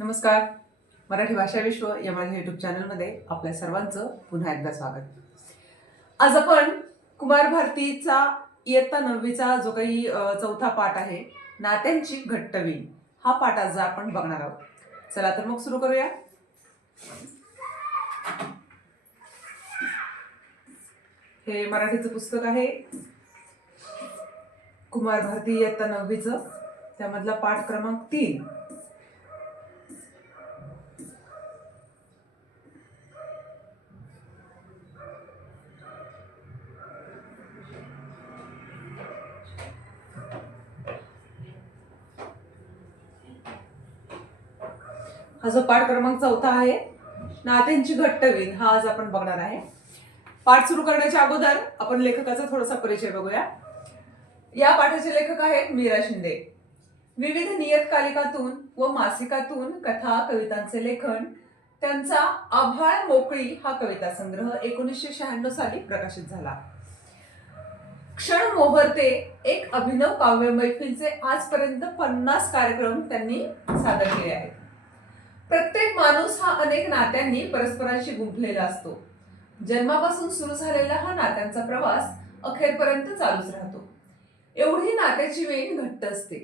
नमस्कार. मराठी भाषा विश्व या माझ्या यूट्यूब चॅनलमध्ये आपल्या सर्वांचं पुन्हा एकदा स्वागत. आज आपण कुमार भारतीचा इयत्ता 9वीचा जो काही चौथा पाठ आहे, नात्यांची घट्टवीण, हा पाठ आज आपण बघणार आहोत. चला तर मग सुरू करूया. हे मराठीचं पुस्तक आहे, कुमार भारती इयत्ता 9वीचं, त्यामधला पाठ क्रमांक 3. हा जो पाठ क्रमांक 4 आहे, नात्यांची घट्टवीण, हा आज आपण बघणार आहे. पाठ सुरू करण्याच्या अगोदर आपण लेखकाचा थोडासा परिचय बघूया. या पाठाचे लेखक आहेत मीरा शिंदे. विविध नियतकालिकातून व मासिकातून कथा कवितांचे लेखन, त्यांचा आभाळ मोकळी हा कविता संग्रह 1996 साली प्रकाशित झाला. क्षण मोहरते एक अभिनव काव्य मैफिलचे आजपर्यंत 50 कार्यक्रम त्यांनी सादर केले आहेत. प्रत्येक माणूस हा अनेक नात्यांनी परस्परांशी गुंफलेला असतो. जन्मापासून सुरू झालेला हा नात्यांचा प्रवास अखेरपर्यंत चालूच राहतो. एवढी नात्याची वेण घट्ट असते.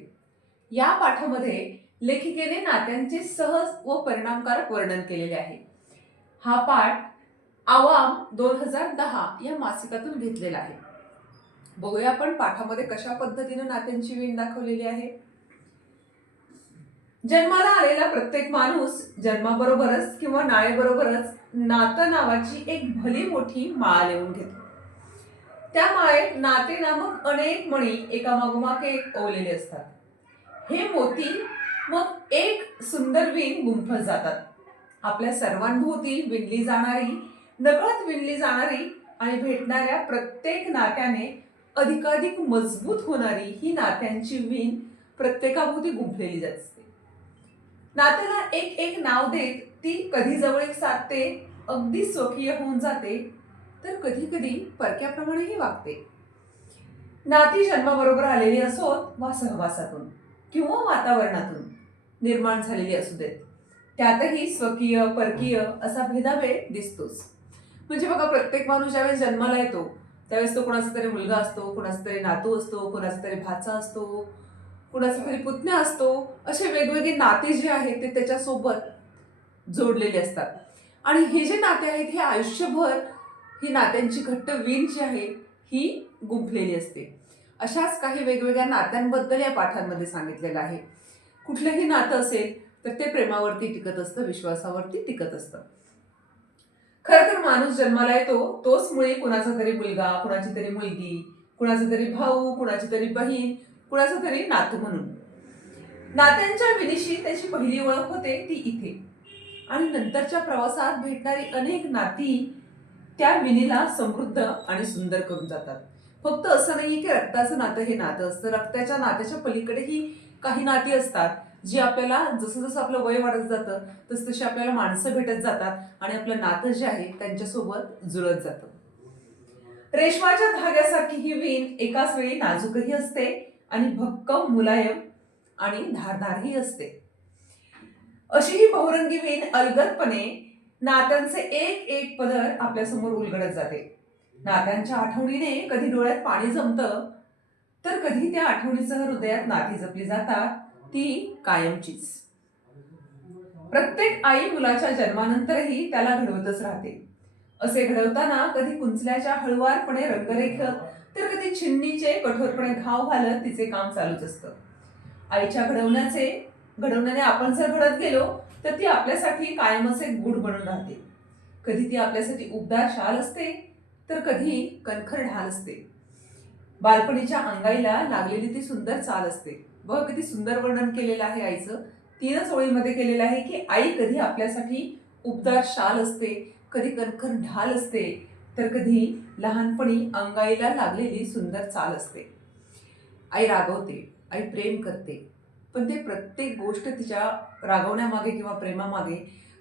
या पाठामध्ये लेखिकेने नात्यांचे सहज व परिणामकारक वर्णन केलेले आहे. हा पाठ आवाम 2010 या मासिकातून घेतलेला आहे. बघूया आपण पाठामध्ये कशा पद्धतीने नात्यांची वेण दाखवलेली आहे. जन्माला आलेला प्रत्येक माणूस जन्माबरोबरच किंवा नाळेबरोबरच नातं नावाची एक भली मोठी माळ लिहून घेतो. त्या माळेत नाते नामक अनेक मणी एकामागोमाग एक ओवलेले असतात. हे मोती मग एक सुंदर वीण गुंफत जातात. आपल्या सर्वांभोवती विणली जाणारी, नकळत विणली जाणारी आणि भेटणाऱ्या प्रत्येक नात्याने अधिकाधिक मजबूत होणारी ही नात्यांची वीण प्रत्येकाभोवती गुंफलेली असते. नात्याला एक एक नाव देत ती कधी जवळीक साधते, अगदी स्वकीय होऊन जाते, तर कधी कधी परक्याप्रमाणेही वागते. नाती जन्माबरोबर आलेली असोत वा सहवासातून किंवा वातावरणातून निर्माण झालेली असू देत, त्यातही स्वकीय परकीय असा भेदाभेद दिसतोच. म्हणजे बघा, प्रत्येक माणूस ज्यावेळेस जन्माला येतो त्यावेळेस तो कोणाचा तरी मुलगा असतो, कोणाचा तरी नातू असतो, कोणाचा तरी भाचा असतो, कुणाचा तरी पुतण्या असतो. असे वेगवेगळे नाते जे आहेत ते त्याच्यासोबत जोडलेले असतात. आणि हे जे नाते आहेत हे आयुष्यभर ही नात्यांची घट्ट वीण जी आहे ही गुंफलेली असते. अशाच काही वेगवेगळ्या नात्यांबद्दल या पाठांमध्ये सांगितलेलं आहे. कुठलंही नातं असेल तर ते प्रेमावरती टिकत असतं, विश्वासावरती टिकत असतं. खरं तर माणूस जन्माला येतो तोच मुळी कुणाचा तरी मुलगा, कुणाची तरी मुलगी, कुणाचा तरी भाऊ, कुणाची तरी बहीण, कुणाचं तरी नातू म्हणून. नात्यांच्या विणीशी त्याची पहिली ओळख होते ती इथे, आणि नंतरच्या प्रवासात भेटणारी अनेक नाती त्या विणीला समृद्ध आणि सुंदर करून जातात. फक्त असं नाहीये की रक्ताचं नातं हे नातं असतं. रक्ताच्या नात्याच्या पलीकडेही काही नाती असतात जी आपल्याला जसं जसं आपलं वय वाढत जातं तस तशी आपल्याला माणसं भेटत जातात आणि आपलं नातं जे आहे त्यांच्यासोबत जुळत जातं. रेशमाच्या धाग्यासारखी ही वीण एकाच वेळी नाजूकही असते आणि भक्कम मुलायम आणि धारदारही असते. अशी ही बहुरंगी वीण अलगदपणे नात्यांचे एक एक पदर आपल्यासमोर उलगडत जाते. नात्यांच्या आठवणीने कधी डोळ्यात पाणी जमतं, तर कधी त्या आठवणीसह हृदयात नाती जपली जातात, ती कायमचीच. प्रत्येक आई मुलाच्या जन्मानंतरही त्याला घडवतच राहते. असे घडवताना कधी कुंचल्याच्या हळुवारपणे रंगरेखत, तर कधी छिन्नीचे कठोरपणे घाव घालत तिचे काम चालूच असतं. आईच्या घडवण्याने आपण जर घडत गेलो तर ती आपल्यासाठी कायमच एक गूढ बनून राहते. कधी ती आपल्यासाठी उबदार शाल असते, तर कधी कणखर ढाल असते. बालपणीच्या अंगाईला लागलेली ती सुंदर चाल असते. बघ किती सुंदर वर्णन केलेलं आहे आईचं. 3च ओळीमध्ये केलेलं आहे की आई कधी आपल्यासाठी उबदार शाल असते, कधी कणखर ढाल असते, तर कधी लहानपणी अंगाईला लागलेली सुंदर चाल असते. आई रागवते, आई प्रेम करते, पण ते प्रत्येक गोष्ट तिच्या रागवण्यामागे किंवा प्रेमामागे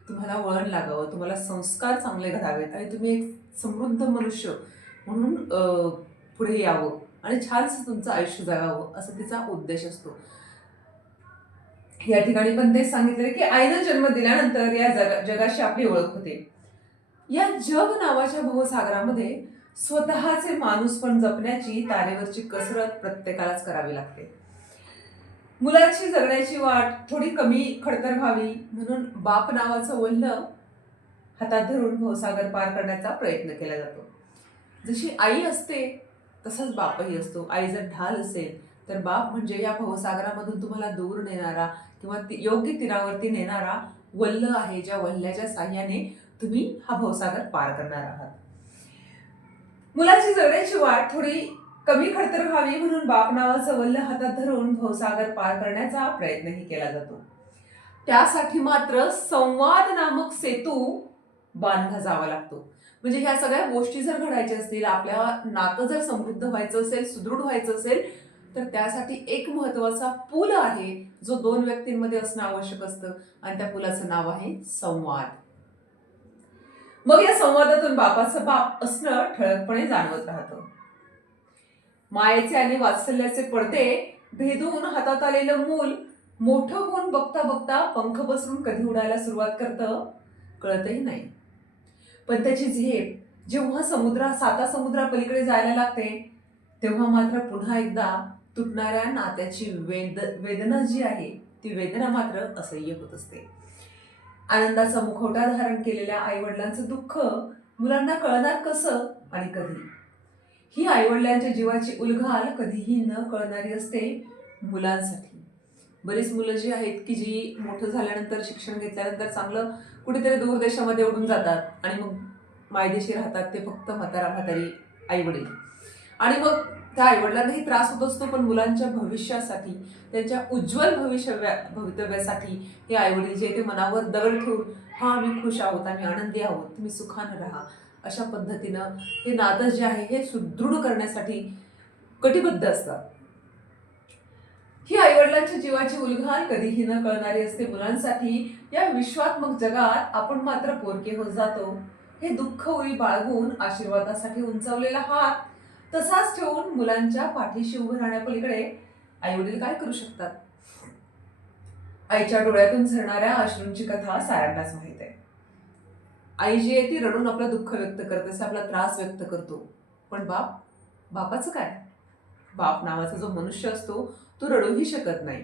तुम्हाला वळण लागावं, तुम्हाला संस्कार चांगले घडावेत आणि तुम्ही एक समृद्ध मनुष्य म्हणून पुढे यावं आणि छानसं तुमचं आयुष्य जगावं, असा तिचा उद्देश असतो. या ठिकाणी पण तेच सांगितलं की आईनं जन्म दिल्यानंतर या जगाशी आपली ओळख होते. या जग नावाच्या भवसागरामध्ये स्वतःचे माणूसपण जपण्याची तारेवरची कसरत प्रत्येकालाच करावी लागते. मुलाची जगण्याची वाट थोडी कमी खडतर व्हावी म्हणून बाप नावाचं वल्ह हातात धरून भवसागर पार करण्याचा प्रयत्न केला जातो. जशी आई असते तसाच बापही असतो. आई जर ढाल असेल तर बाप म्हणजे या भवसागरामधून तुम्हाला दूर नेणारा किंवा योग्य तीरावरती नेणारा वल्ह आहे, ज्या वल्ह्याच्या साह्याने तुम्ही हा भवसागर पार करणार आहात. मुलाची जगण्याची वाट थोडी कमी खडतर व्हावी म्हणून बाप नावाचं वल्ह हातात धरून भवसागर पार करण्याचा प्रयत्नही केला जातो. त्यासाठी मात्र संवाद नामक सेतू बांधला जावा लागतो. म्हणजे ह्या सगळ्या गोष्टी जर घडायच्या असतील, आपल्या नातं जर समृद्ध व्हायचं असेल, सुदृढ व्हायचं असेल, तर त्यासाठी एक महत्वाचा पूल आहे जो दोन व्यक्तींमध्ये असणं आवश्यक असतं आणि त्या पुलाचं नाव आहे संवाद. मग या संवादातून बापाचं बाप असणं ठळकपणे जाणवत राहतं. मायेचे आणि वात्सल्याचे पडदे भेदून हातात आलेलं मूल मोठं होऊन बघता बघता पंख बसरून कधी उडायला सुरुवात करतं कळतही नाही. पण त्याची झेप जेव्हा साता समुद्रापलीकडे जायला लागते तेव्हा मात्र पुन्हा एकदा तुटणाऱ्या नात्याची वेदना जी आहे ती वेदना मात्र असह्य होत असते. आनंदाचा मुखवटा धारण केलेल्या आईवडिलांचं दुःख मुलांना कळणार कसं आणि कधी? ही आईवडिलांच्या जीवाची उलघाल कधीही न कळणारी असते मुलांसाठी. बरीच मुलं जी आहेत की जी मोठं झाल्यानंतर शिक्षण घेतल्यानंतर चांगलं कुठेतरी दूर देशामध्ये उडून जातात आणि मग मायदेशी राहतात ते फक्त म्हातारी आईवडील. आणि मग त्या आईवडिलांनाही त्रास होत असतो, पण मुलांच्या भविष्यासाठी, त्यांच्या उज्ज्वल भवितव्यासाठी हे आईवडील जे ते मनावर दगड ठेवून हा आम्ही खुश आहोत, आम्ही आनंदी आहोत, तुम्ही सुखानं राहा, अशा पद्धतीनं हे नातं जे आहे हे सुदृढ करण्यासाठी कटिबद्ध असतात. ही आईवडिलांच्या जीवाची उलघाल कधीही न कळणारी असते मुलांसाठी. या विश्वात्मक जगात आपण मात्र पोरके होत जातो. हे दुःख उरी बाळगून आशीर्वादासाठी उंचावलेला हात तसाच ठेवून मुलांच्या पाठीशी उभं राहण्यापलीकडे आईवडील काय करू शकतात? आईच्या डोळ्यातून झरणाऱ्या अश्रूंची कथा साऱ्यांनाच माहित आहे. आई जी आहे ती रडून आपलं दुःख व्यक्त करते, आपला त्रास व्यक्त करतो. पण बापाचं काय? बाप नावाचा जो मनुष्य असतो तो रडूही शकत नाही.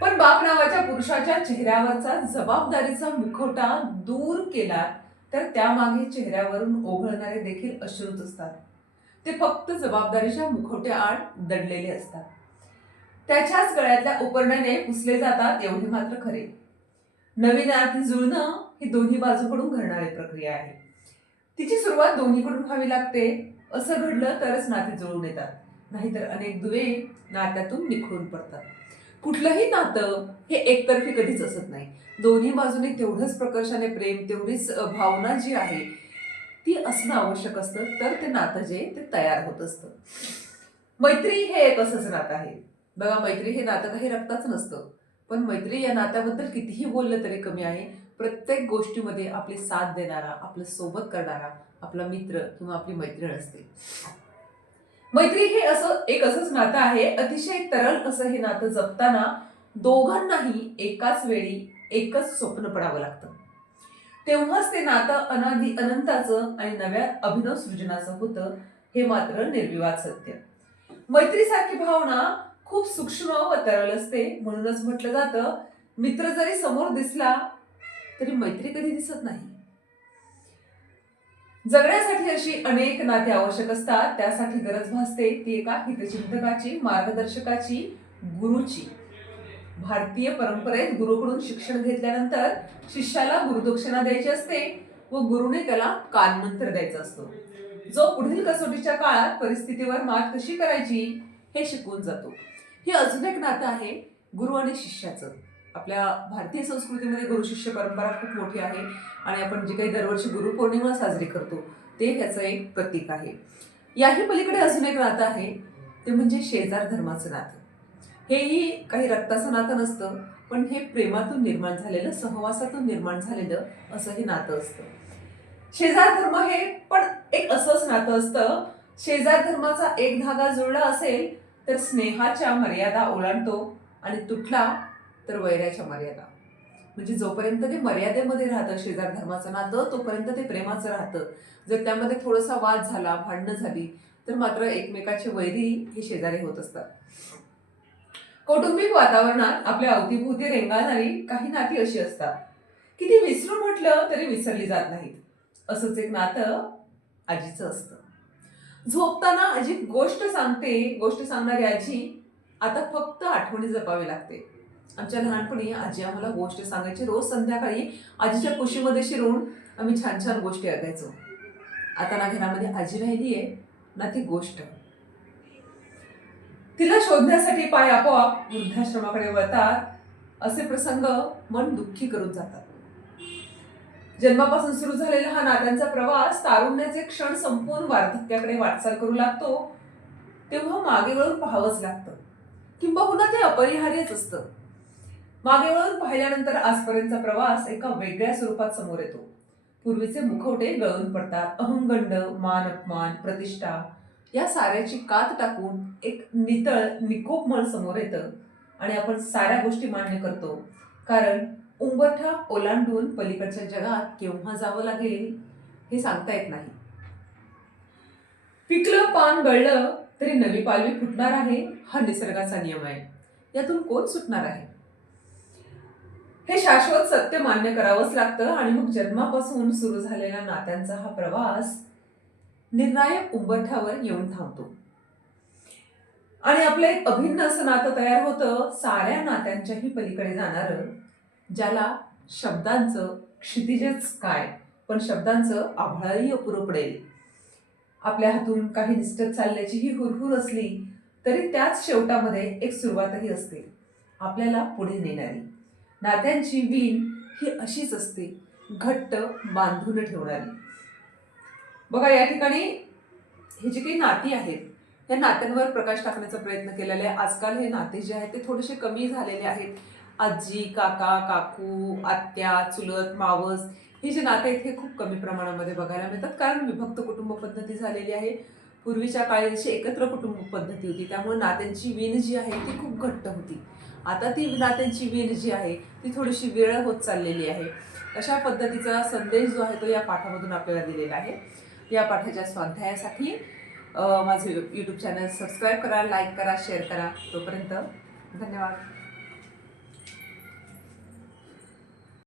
पण बाप नावाच्या पुरुषाच्या चेहऱ्यावरचा जबाबदारीचा मुखवटा दूर केला तर त्यामागे चेहऱ्यावरून ओघळणारे देखील अश्रूच असतात. ते फक्त जबाबदारीच्या मुखवट्याआड दडलेले असतात. त्याच्याच गळ्यातल्या उपरण्याने पुसले जातात एवढे मात्र खरे. नवीन नाती जुळणं ही दोन्ही बाजूकडून घडणारी प्रक्रिया आहे. तिची सुरुवात दोन्हीकडून व्हावी लागते. असं घडलं तरच नाती जुळून येतात, नाहीतर अनेक दुवे नात्यातून निखळून पडतात. कुठलंही नातं हे एकतर्फी कधीच असत नाही. दोन्ही बाजूने तेवढंच प्रकर्षाने प्रेम, तेवढीच भावना जी आहे ती असणं आवश्यक असतं, तर ते नातं जे ते तयार होत असतं. मैत्री हे एक असंच नातं आहे बघा. मैत्री हे नातं काही रक्ताचं नसतं, पण मैत्री या नात्याबद्दल कितीही बोललं तरी कमी आहे. प्रत्येक गोष्टीमध्ये आपली साथ देणारा, आपलं सोबत करणारा आपला मित्र किंवा आपली मैत्रीण असते. मैत्री हे असंच नातं आहे. अतिशय तरल असं हे नातं जपताना दोघांनाही एकाच वेळी एकच स्वप्न पडावं लागतं. तेव्हाच ते नातं अनादी अनंताचं आणि नव्या अभिनव सृजनाचं होतं, हे मात्र निर्विवाद सत्य. मैत्रीसारखी भावना खूप सूक्ष्म व तरल असते. म्हणूनच म्हटलं जातं, मित्र जरी समोर दिसला तरी मैत्री कधी दिसत नाही. जगण्यासाठी अशी अनेक नाते आवश्यक असतात. त्यासाठी गरज भासते ती एका हितचिंतकाची, मार्गदर्शकाची, गुरुची. भारतीय परंपरेत गुरुकडून शिक्षण घेतल्यानंतर शिष्याला गुरुदक्षिणा द्यायची असते व गुरुने त्याला कानमंत्र द्यायचा असतो, जो पुढील कसोटीच्या काळात परिस्थितीवर मात कशी करायची हे शिकवून जातो. हे अजून एक नातं आहे गुरु आणि शिष्याचं. आपल्या भारतीय संस्कृतीमध्ये गुरु शिष्य परंपरा खूप मोठी आहे आणि आपण जे काही दरवर्षी गुरुपौर्णिमा साजरी करतो ते ह्याचं एक प्रतीक आहे. याही पलीकडे अजून एक नातं आहे, ते म्हणजे शेजार धर्माचं नातं. हेही काही रक्ताचं नातं नसतं, पण हे प्रेमातून निर्माण झालेलं, सहवासातून निर्माण झालेलं असं हे नातं असतं. शेजार धर्म हे पण एक असंच नातं असतं. शेजार धर्माचा एक धागा जुळला असेल तर स्नेहाच्या मर्यादा ओलांडतो आणि तुटला तर वैराच्या मर्यादा. म्हणजे जोपर्यंत ते मर्यादेमध्ये राहतं शेजार धर्माचं नातं, तोपर्यंत ते प्रेमाचं राहतं. जर त्यामध्ये थोडासा वाद झाला, भांडणं झाली, तर मात्र एकमेकाचे वैरी हे शेजारी होत असतात. कौटुंबिक वातावरणात आपल्या अवतीभोवती रेंगाळणारी काही नाती अशी असतात की ती विसरून म्हटलं तरी विसरली जात नाहीत. असंच एक नातं आजीचं असतं. झोपताना आजी गोष्ट सांगणारी आजी आता फक्त आठवणी जपावी लागते. आमच्या लहानपणी आजी आम्हाला गोष्ट सांगायची. रोज संध्याकाळी आजीच्या कुशीमध्ये शिरून आम्ही छान छान गोष्टी ऐकायचो. आता ना घरामध्ये आजी राहिलीये ना ती गोष्ट. तिला शोधण्यासाठी पाय आपोआप वृद्धाश्रमाकडे वळतात. असे प्रसंग मन दुःखी करून जातात. जन्मापासून सुरू झालेला हा नात्यांचा प्रवास तारुण्याचे क्षण संपून वार्धक्याकडे वाटचाल करू लागतो, तेव्हा मागे वळून पाहावंच लागतं. किंबहुना ते अपरिहार्यच असतं. मागे वळून पाहिल्यानंतर आजपर्यंतचा प्रवास एका वेगळ्या स्वरूपात समोर येतो. पूर्वीचे मुखवटे गळून पडतात. अहंगंड, मान अपमान, प्रतिष्ठा या साऱ्याची कात टाकून एक नितळ निकोपमळ समोर येतं आणि आपण साऱ्या गोष्टी मान्य करतो. कारण उंबरठा ओलांडून पलीकडच्या जगात केव्हा जावं लागेल हे सांगता येत नाही. पिकलं पान गळलं तरी नवी पालवी फुटणार आहे, हा निसर्गाचा नियम आहे. यातून कोण सुटणार आहे? हे शाश्वत सत्य मान्य करावंच लागतं. आणि मग जन्मापासून सुरू झालेला नात्यांचा हा प्रवास निर्णायक उंबरठ्यावर येऊन थांबतो आणि आपलं एक अभिन्न असं नातं तयार होतं, साऱ्या नात्यांच्याही पलीकडे जाणारं, ज्याला शब्दांचं क्षितिजच काय, पण शब्दांचं आभाळही अपुरं पडेल. आपल्या हातून काही निसटत चालल्याची ही हुरहुर असली तरी त्याच शेवटामध्ये एक सुरुवातही असते, आपल्याला पुढे नेणारी. नात्यांची वीण ही अशीच असते, घट्ट बांधून ठेवणारी. बघा या ठिकाणी हे जे काही नाती आहेत या नात्यांवर प्रकाश टाकण्याचा प्रयत्न केलेला आहे. आजकाल हे नाते जे आहेत ते थोडेसे कमी झालेले आहेत. आजी, काका, काकू, आत्या, चुलत, मावस हे जे नाते आहेत हे खूप कमी प्रमाणामध्ये बघायला मिळतात. कारण विभक्त कुटुंब पद्धती झालेली आहे. पूर्वीच्या काळी जशी एकत्र कुटुंब पद्धती होती त्यामुळे नात्यांची वीण जी आहे ती खूप घट्ट होती. आता ती नात्यांची वीण जी आहे ती थोडीशी वेळ होत चाललेली आहे. अशा पद्धतीचा संदेश जो आहे तो या पाठामधून आपल्याला दिलेला आहे. या पाठाच्या स्वाध्यायासाठी माझे यूट्यूब चॅनल सबस्क्राईब करा, लाईक करा, शेअर करा. तोपर्यंत धन्यवाद.